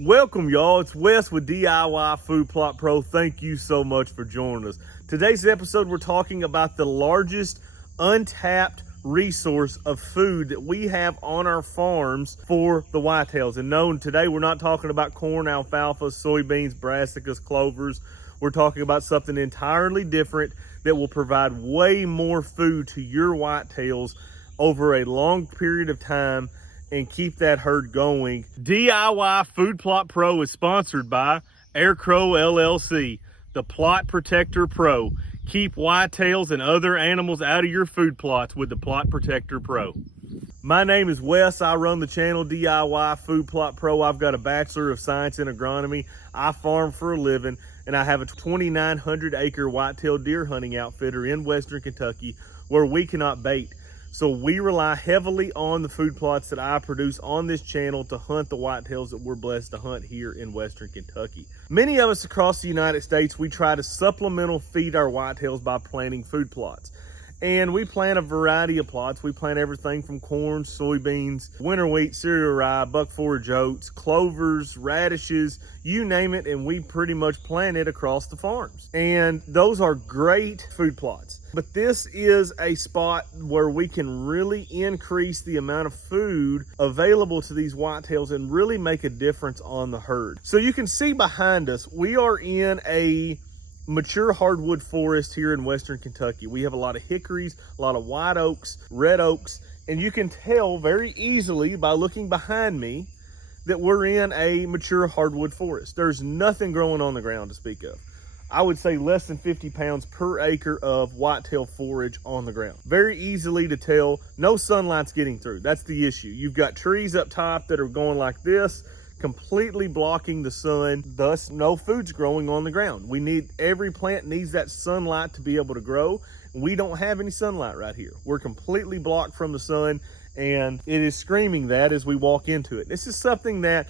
Welcome, y'all. It's Wes with DIY Food Plot Pro. Thank you so much for joining us. Today's episode, we're talking about the largest untapped resource of food that we have on our farms for the whitetails. And no, today we're not talking about corn, alfalfa, soybeans, brassicas, clovers. We're talking about something entirely different that will provide way more food to your whitetails over a long period of time and keep that herd going. DIY Food Plot Pro is sponsored by Aircrow LLC, the Plot Protector Pro. Keep whitetails and other animals out of your food plots with the Plot Protector Pro. My name is Wes. I run the channel DIY Food Plot Pro. I've got a Bachelor of Science in Agronomy. I farm for a living, and I have a 2,900 acre whitetail deer hunting outfitter in Western Kentucky where we cannot bait. So we rely heavily on the food plots that I produce on this channel to hunt the whitetails that we're blessed to hunt here in Western Kentucky. Many of us across the United States, we try to supplemental feed our whitetails by planting food plots. And we plant a variety of plots. We plant everything from corn, soybeans, winter wheat, cereal rye, buck forage oats, clovers, radishes, you name it, and we pretty much plant it across the farms. And those are great food plots. But this is a spot where we can really increase the amount of food available to these whitetails and really make a difference on the herd. So you can see behind us, we are in a mature hardwood forest here in Western Kentucky. We have a lot of hickories, a lot of white oaks, red oaks, and you can tell very easily by looking behind me that we're in a mature hardwood forest. There's nothing growing on the ground to speak of. I would say less than 50 pounds per acre of whitetail forage on the ground. Very easily to tell, no sunlight's getting through. That's the issue. You've got trees up top that are going like this, completely blocking the sun, thus no food's growing on the ground. Every plant needs that sunlight to be able to grow. We don't have any sunlight right here. We're completely blocked from the sun, and it is screaming that as we walk into it. This is something that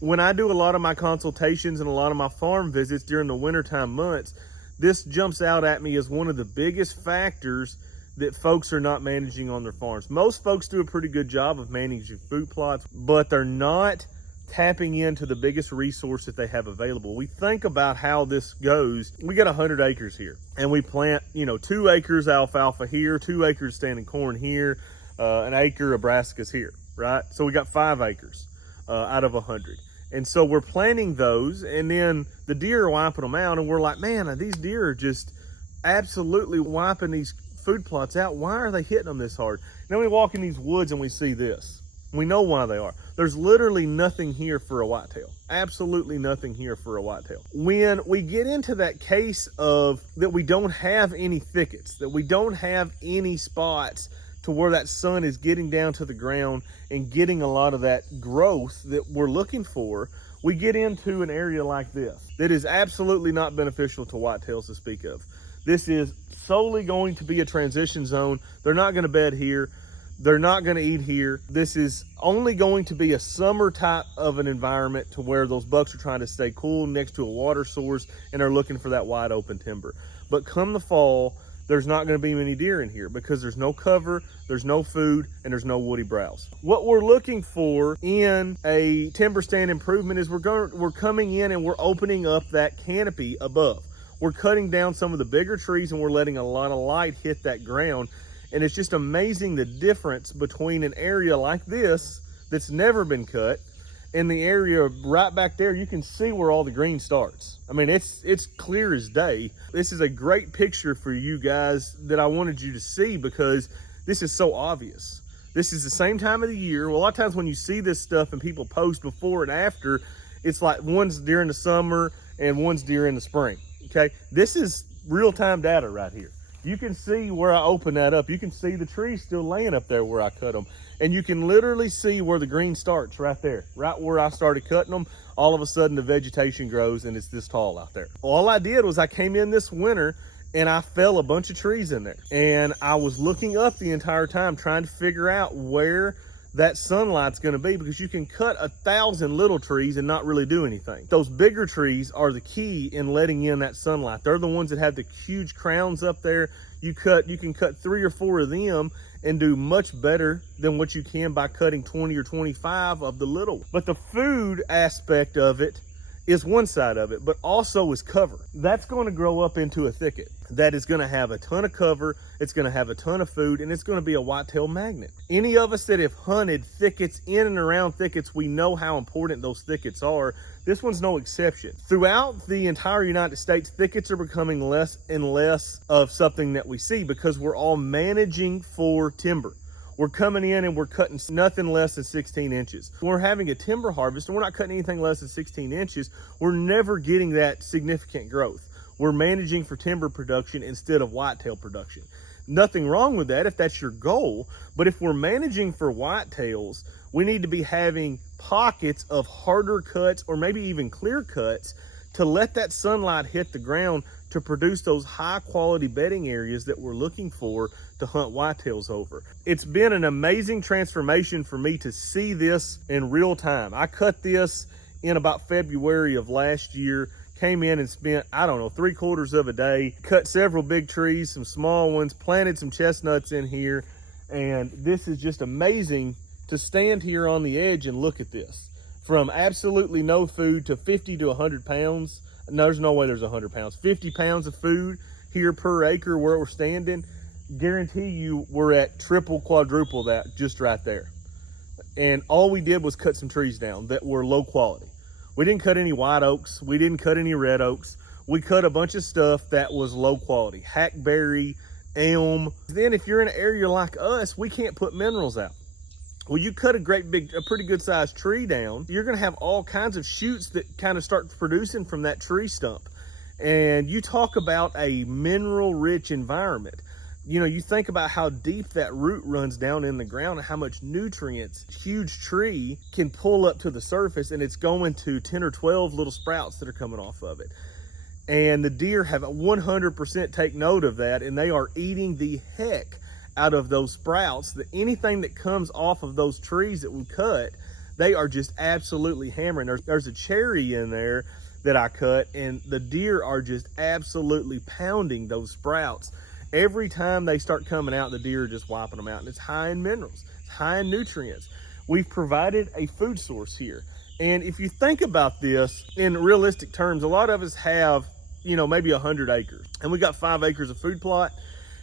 when I do a lot of my consultations and a lot of my farm visits during the wintertime months, this jumps out at me as one of the biggest factors that folks are not managing on their farms. Most folks do a pretty good job of managing food plots, but they're not tapping into the biggest resource that they have available. We think about how this goes. We got 100 acres here, and we plant, 2 acres alfalfa here, 2 acres standing corn here, an acre of brassicas here, right? So we got 5 acres out of 100. And so we're planting those, and then the deer are wiping them out, and we're like, man, these deer are just absolutely wiping these food plots out. Why are they hitting them this hard? And then we walk in these woods and we see this. We know why they are. There's literally nothing here for a whitetail. Absolutely nothing here for a whitetail. When we get into that case of that we don't have any thickets, that we don't have any spots to where that sun is getting down to the ground and getting a lot of that growth that we're looking for, we get into an area like this that is absolutely not beneficial to whitetails to speak of. This is solely going to be a transition zone. They're not going to bed here. They're not going to eat here. This is only going to be a summer type of an environment to where those bucks are trying to stay cool next to a water source and are looking for that wide open timber. But come the fall, there's not going to be many deer in here because there's no cover, there's no food, and there's no woody browse. What we're looking for in a timber stand improvement is we're coming in and we're opening up that canopy above. We're cutting down some of the bigger trees and we're letting a lot of light hit that ground. And it's just amazing the difference between an area like this that's never been cut and the area right back there. You can see where all the green starts. I mean, it's clear as day. This is a great picture for you guys that I wanted you to see because this is so obvious. This is the same time of the year. Well, a lot of times when you see this stuff and people post before and after, it's like one's during the summer and one's during the spring, okay? This is real-time data right here. You can see where I open that up. You can see the trees still laying up there where I cut them. And you can literally see where the green starts right there. Right where I started cutting them, all of a sudden the vegetation grows and it's this tall out there. All I did was I came in this winter and I fell a bunch of trees in there. And I was looking up the entire time trying to figure out where that sunlight's going to be, because you can cut 1,000 little trees and not really do anything. Those bigger trees are the key in letting in that sunlight. They're the ones that have the huge crowns up there. You can cut 3 or 4 of them and do much better than what you can by cutting 20 or 25 of the little ones. But the food aspect of it is one side of it, but also is cover. That's going to grow up into a thicket that is going to have a ton of cover, it's going to have a ton of food, and it's going to be a whitetail magnet. Any of us that have hunted thickets, in and around thickets, we know how important those thickets are. This one's no exception. Throughout the entire United States, thickets are becoming less and less of something that we see because we're all managing for timber. We're coming in and we're cutting nothing less than 16 inches. When we're having a timber harvest and we're not cutting anything less than 16 inches, we're never getting that significant growth. We're managing for timber production instead of whitetail production. Nothing wrong with that if that's your goal, but if we're managing for whitetails, we need to be having pockets of harder cuts or maybe even clear cuts to let that sunlight hit the ground to produce those high quality bedding areas that we're looking for to hunt whitetails over. It's been an amazing transformation for me to see this in real time. I cut this in about February of last year, came in and spent, I don't know, 3/4 of a day, cut several big trees, some small ones, planted some chestnuts in here, and this is just amazing to stand here on the edge and look at this. From absolutely no food to 50 to 100 pounds. No, there's no way there's 100 pounds. 50 pounds of food here per acre where we're standing. Guarantee you we're at triple, quadruple that just right there. And all we did was cut some trees down that were low quality. We didn't cut any white oaks. We didn't cut any red oaks. We cut a bunch of stuff that was low quality. Hackberry, elm. Then if you're in an area like us, we can't put minerals out. Well, you cut a pretty good sized tree down, you're gonna have all kinds of shoots that kind of start producing from that tree stump. And you talk about a mineral rich environment. You know, you think about how deep that root runs down in the ground and how much nutrients a huge tree can pull up to the surface, and it's going to 10 or 12 little sprouts that are coming off of it. And the deer have 100% take note of that, and they are eating the heck out of those sprouts. That anything that comes off of those trees that we cut, they are just absolutely hammering. There's a cherry in there that I cut, and the deer are just absolutely pounding those sprouts. Every time they start coming out, the deer are just wiping them out, and it's high in minerals, it's high in nutrients. We've provided a food source here. And if you think about this in realistic terms, a lot of us have, you know, maybe 100 acres, and we got 5 acres of food plot.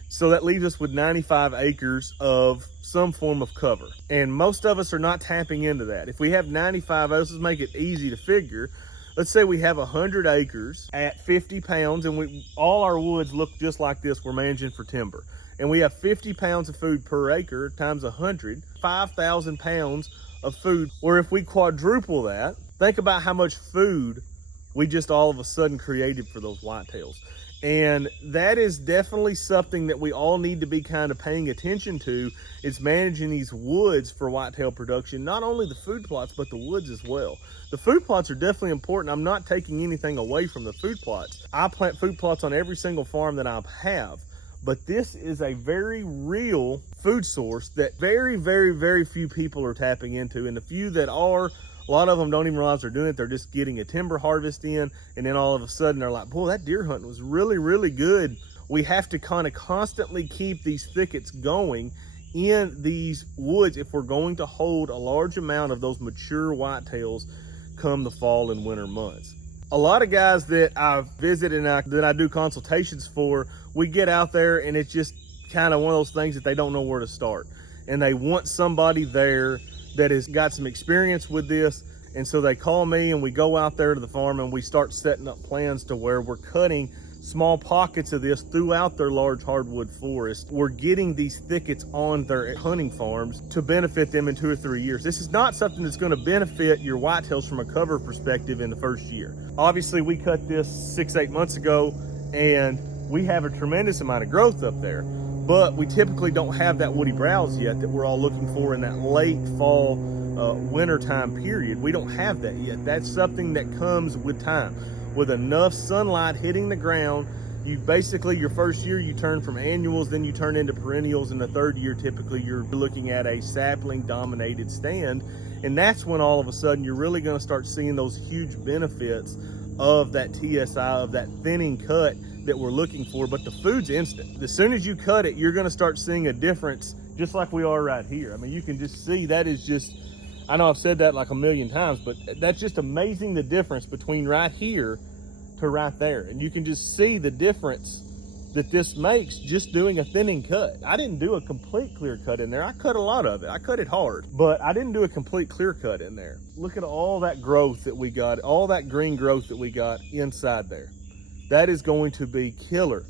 So that leaves us with 95 acres of some form of cover. And most of us are not tapping into that. If we have 95, let's just make it easy to figure. Let's say we have 100 acres at 50 pounds, and all our woods look just like this. We're managing for timber. And we have 50 pounds of food per acre times 100, 5,000 pounds of food. Or if we quadruple that, think about how much food we just all of a sudden created for those whitetails. And that is definitely something that we all need to be kind of paying attention to. It's managing these woods for whitetail production, not only the food plots, but the woods as well. The food plots are definitely important. I'm not taking anything away from the food plots. I plant food plots on every single farm that I have, but this is a very real food source that very, very, very few people are tapping into. And the few that are, a lot of them don't even realize they're doing it. They're just getting a timber harvest in, and then all of a sudden they're like, boy, that deer hunting was really, really good. We have to kind of constantly keep these thickets going in these woods if we're going to hold a large amount of those mature whitetails come the fall and winter months. A lot of guys that I've visited and that I do consultations for, we get out there and it's just kind of one of those things that they don't know where to start. And they want somebody there that has got some experience with this, and so they call me and we go out there to the farm and we start setting up plans to where we're cutting small pockets of this throughout their large hardwood forest. We're getting these thickets on their hunting farms to benefit them in 2 or 3 years. This is not something that's going to benefit your whitetails from a cover perspective in the first year. Obviously we cut this 6-8 months ago and we have a tremendous amount of growth up there, but we typically don't have that woody browse yet that we're all looking for in that late fall, winter time period. We don't have that yet. That's something that comes with time. With enough sunlight hitting the ground, you basically, your first year you turn from annuals, then you turn into perennials, and the third year typically you're looking at a sapling dominated stand, and that's when all of a sudden you're really going to start seeing those huge benefits of that TSI, of that thinning cut that we're looking for. But the food's instant. As soon as you cut it, you're going to start seeing a difference just like we are right here. I mean, you can just see that is just, I know I've said that like a million times, but that's just amazing, the difference between right here to right there. And you can just see the difference that this makes just doing a thinning cut. I didn't do a complete clear cut in there. I cut a lot of it. I cut it hard, but I didn't do a complete clear cut in there. Look at all that growth that we got, all that green growth that we got inside there. That is going to be killer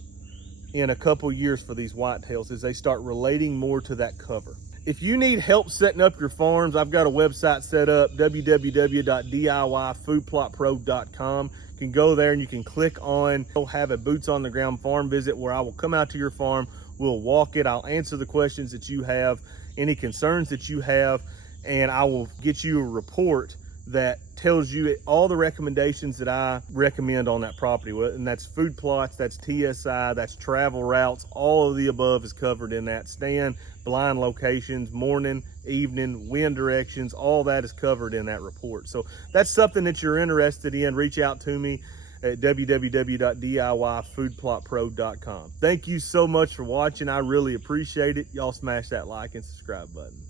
in a couple years for these whitetails as they start relating more to that cover. If you need help setting up your farms, I've got a website set up, www.diyfoodplotpro.com. You can go there and you can click on, we'll have a boots on the ground farm visit where I will come out to your farm, we'll walk it, I'll answer the questions that you have, any concerns that you have, and I will get you a report that tells you all the recommendations that I recommend on that property. And that's food plots, that's TSI, that's travel routes, all of the above is covered in that. Stand, blind locations, morning, evening, wind directions, all that is covered in that report. So that's something that you're interested in, reach out to me at www.diyfoodplotpro.com. Thank you so much for watching. I really appreciate it. Y'all smash that like and subscribe button.